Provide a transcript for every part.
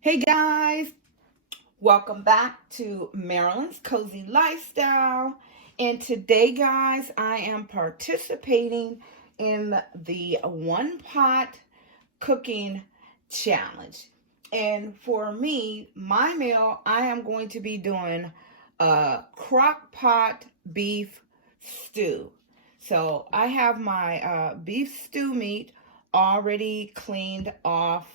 Hey guys, welcome back to Marilyn's Cozy Lifestyle. And today, guys, I am participating in the one pot cooking challenge. And for me, my meal, I am going to be doing a crock pot beef stew. So I have my beef stew meat already cleaned off,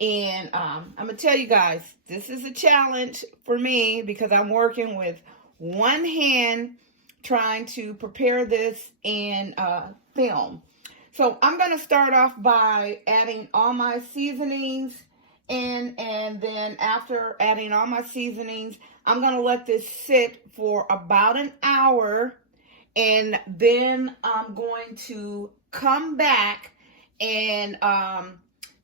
and I'm going to tell you guys, this is a challenge for me because I'm working with one hand trying to prepare this and film. So I'm going to start off by adding all my seasonings in, and then after adding all my seasonings, I'm going to let this sit for about an hour, and then I'm going to come back and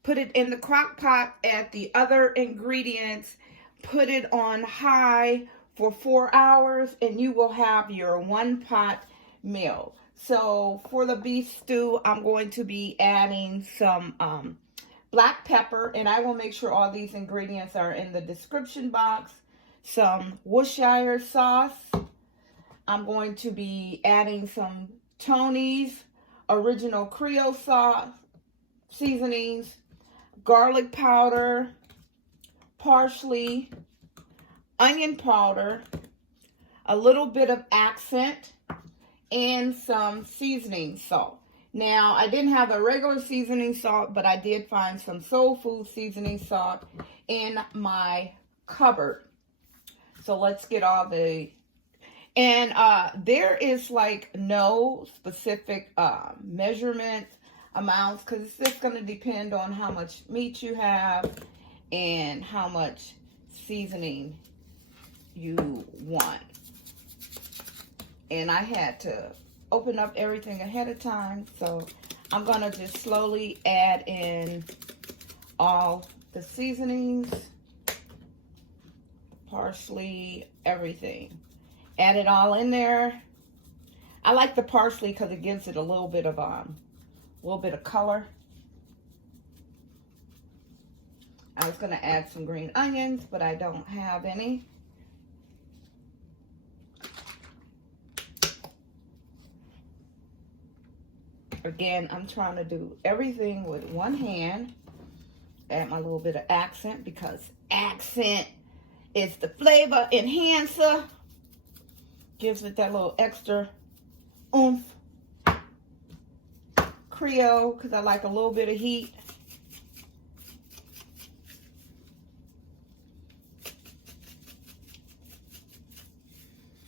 put it in the crock pot, add the other ingredients, put it on high for 4 hours, and you will have your one pot meal. So for the beef stew, I'm going to be adding some black pepper, and I will make sure all these ingredients are in the description box. Some Worcestershire sauce. I'm going to be adding some Tony's original Creole sauce seasonings, garlic powder, parsley, onion powder, a little bit of accent, and some seasoning salt. Now, I didn't have the regular seasoning salt, but I did find some soul food seasoning salt in my cupboard. So let's get all the... And there is like no specific measurements, amounts, because it's just going to depend on how much meat you have and how much seasoning you want. And I had to open up everything ahead of time, so I'm going to just slowly add in all the seasonings, parsley, everything. Add it all in there. I like the parsley because it gives it a little bit of color. I was going to add some green onions, but I don't have any. Again, I'm trying to do everything with one hand. Add my little bit of accent because accent is the flavor enhancer. Gives it that little extra oomph. Creole, because I like a little bit of heat.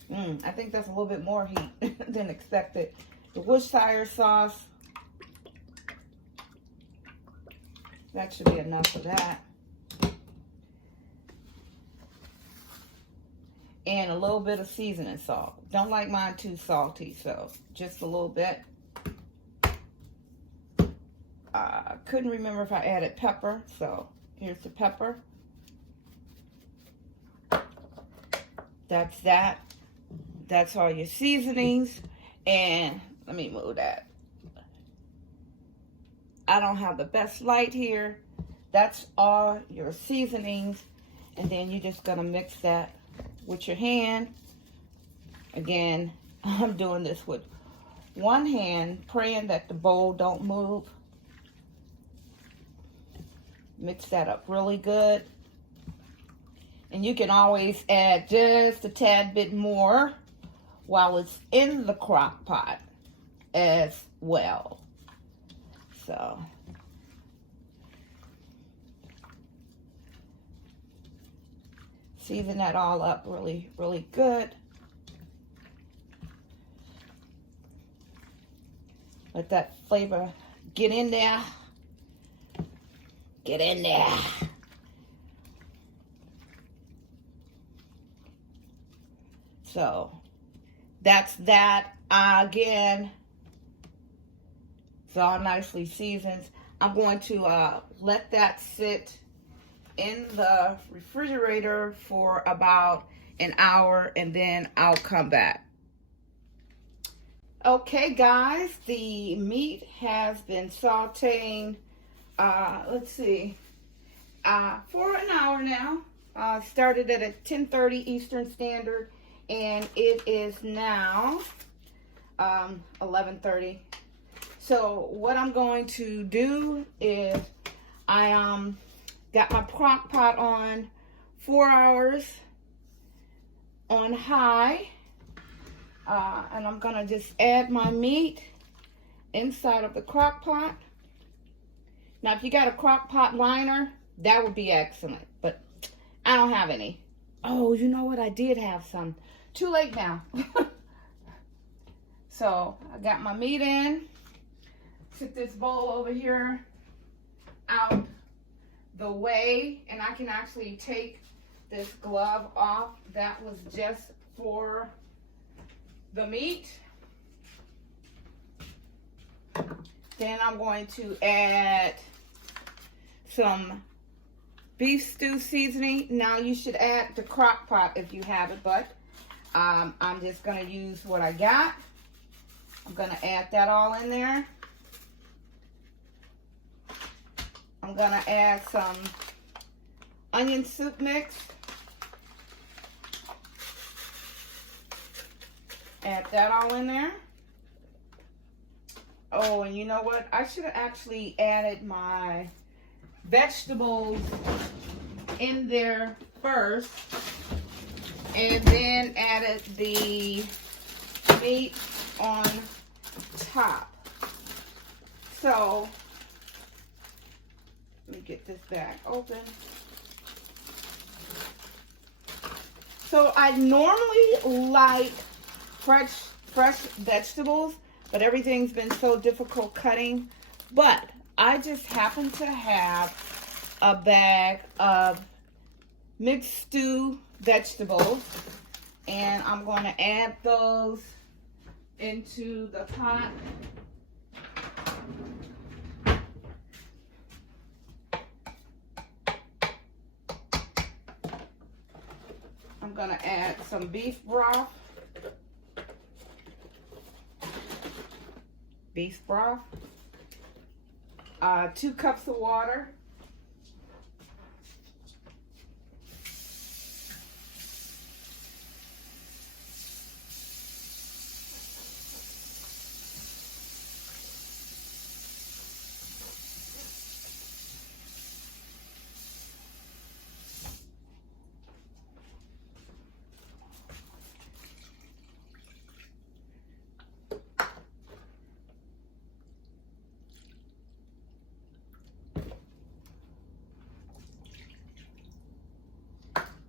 I think that's a little bit more heat than expected. The Worcestershire sauce. That should be enough of that. And a little bit of seasoning salt. Don't like mine too salty, so just a little bit. Couldn't remember if I added pepper, so here's the pepper. That's that. That's all your seasonings. And let me move that. I don't have the best light here. That's all your seasonings. And then you're just going to mix that with your hand. Again, I'm doing this with one hand, praying that the bowl don't move. Mix that up really good. And you can always add just a tad bit more while it's in the crock pot as well. So season that all up really, really good. Let that flavor get in there. Get in there. So that's that. Again, it's all nicely seasoned. I'm going to let that sit in the refrigerator for about an hour, and then I'll come back. Okay, guys, the meat has been sauteing. Let's see. for an hour now. Started at 10:30 Eastern Standard, and it is now 11:30. So what I'm going to do is I got my crock pot on 4 hours on high, and I'm gonna just add my meat inside of the crock pot. Now if you got a crock pot liner, that would be excellent, but I don't have any. Oh, you know what? I did have some. Too late now. So I got my meat in. Sit this bowl over here out the way, and I can actually take this glove off. That was just for the meat. Then I'm going to add some beef stew seasoning. Now you should add the crock pot if you have it, but I'm just going to use what I got. I'm going to add that all in there. I'm going to add some onion soup mix. Add that all in there. Oh, and you know what? I should have actually added my vegetables in there first and then added the meat on top. So let me get this back open. So I normally like fresh vegetables, but everything's been so difficult cutting. But I just happen to have a bag of mixed stew vegetables, and I'm going to add those into the pot. I'm going to add some beef broth. Beef broth. 2 cups of water.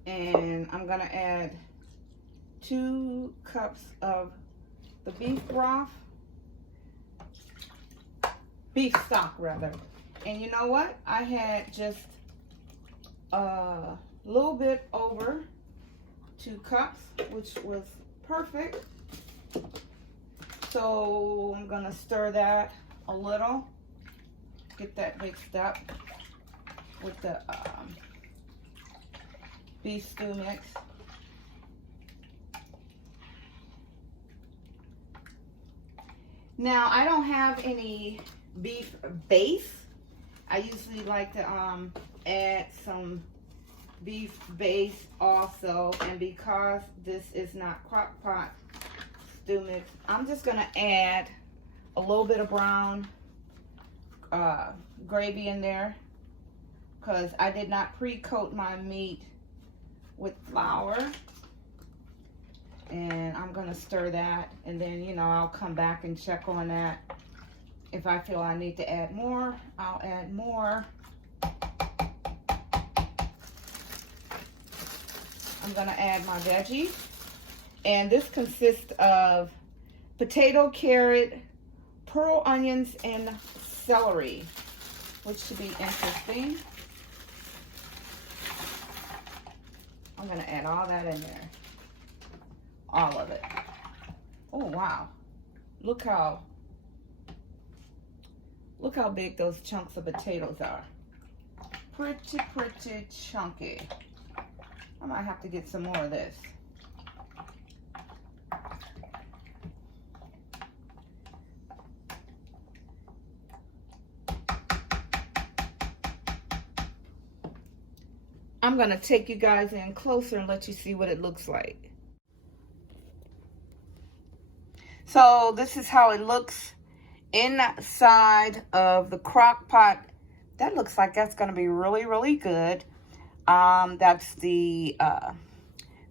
And I'm gonna add 2 cups of the beef broth, beef stock rather. And you know what? I had just a little bit over 2 cups, which was perfect. So I'm gonna stir that a little, get that mixed up with the beef stew mix. Now I don't have any beef base. I usually like to add some beef base also, and because this is not crock pot stew mix, I'm just gonna add a little bit of brown gravy in there, because I did not pre-coat my meat with flour. And I'm gonna stir that, and then, you know, I'll come back and check on that. If I feel I need to add more, I'll add more. I'm gonna add my veggies, and this consists of potato, carrot, pearl onions, and celery, which should be interesting. I'm gonna add all that in there. All of it. Oh wow. Look how big those chunks of potatoes are. Pretty chunky. I might have to get some more of this. I'm going to take you guys in closer and let you see what it looks like. So this is how it looks inside of the crock pot. That looks like that's going to be really, really good. That's the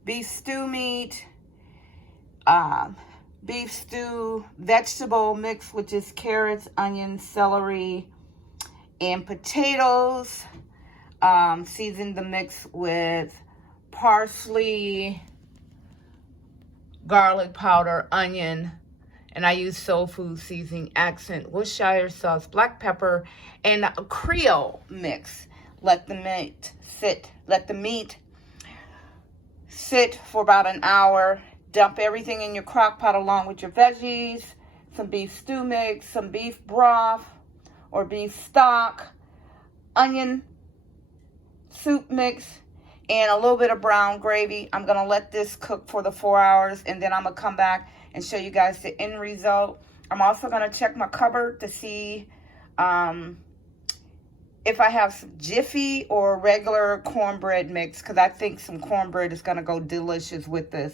beef stew meat, beef stew vegetable mix, which is carrots, onions, celery, and potatoes. Season the mix with parsley, garlic powder, onion, and I use soul food seasoning, accent, Worcestershire sauce, black pepper, and a Creole mix. Let the meat sit for about an hour. Dump everything in your crock pot along with your veggies, some beef stew mix, some beef broth or beef stock, onion soup mix, and a little bit of brown gravy. I'm going to let this cook for the 4 hours, and then I'm going to come back and show you guys the end result. I'm also going to check my cupboard to see if I have some Jiffy or regular cornbread mix, because I think some cornbread is going to go delicious with this.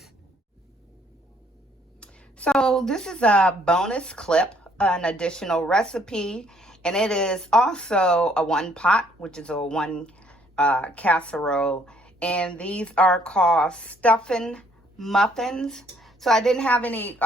So this is a bonus clip, an additional recipe, and it is also a one pot, which is a one casserole, and these are called Stephaine muffins. So I didn't have any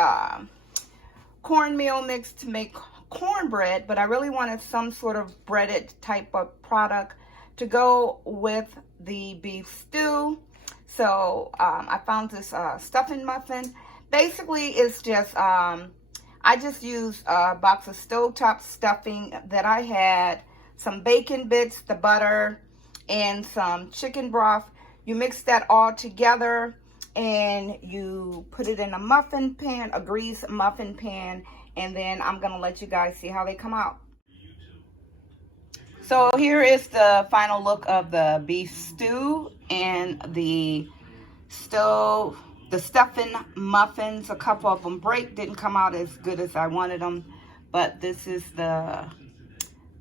cornmeal mix to make cornbread, but I really wanted some sort of breaded type of product to go with the beef stew. So I found this Stephaine muffin. Basically, it's just I just used a box of stovetop stuffing that I had, some bacon bits, the butter, and some chicken broth. You mix that all together and you put it in a muffin pan, a greased muffin pan, and then I'm gonna let you guys see how they come out. So here is the final look of the beef stew and the Stephaine muffins. A couple of them break, didn't come out as good as I wanted them, but this is the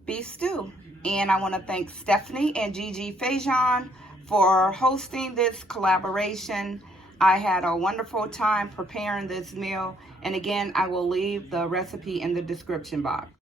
beef stew. And I want to thank Stephaine and Faison for hosting this collaboration. I had a wonderful time preparing this meal. And again, I will leave the recipe in the description box.